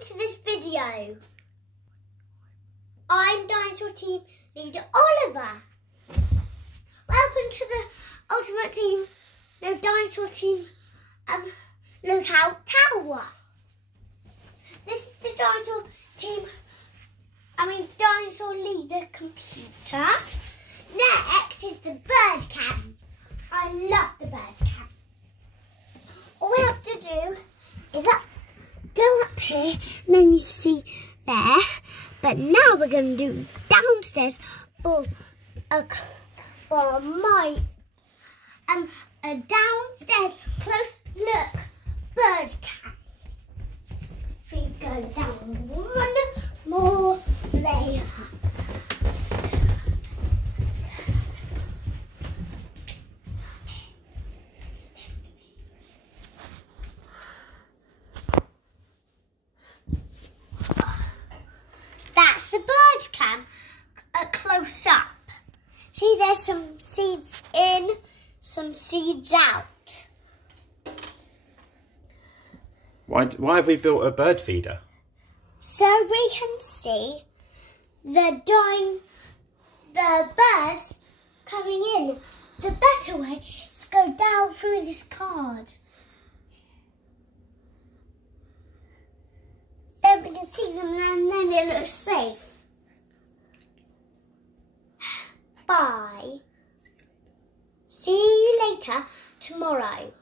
Welcome to this video. I'm Dinosaur Team Leader Oliver. Welcome to the Ultimate Team, Dinosaur Team Lookout Tower. This is the Dinosaur Leader computer. Next is the bird cam. I love the bird cam. All we have to do is go up here, and then you see there. But now we're going to do downstairs for my a downstairs close look bird cam. If we go down one more layer. That's the bird cam close up. See, there's some seeds in, some seeds out. Why have we built a bird feeder? So we can see the birds coming in. The better way is to go down through this card. Then we can see them and then it looks safe. Bye. See you later tomorrow.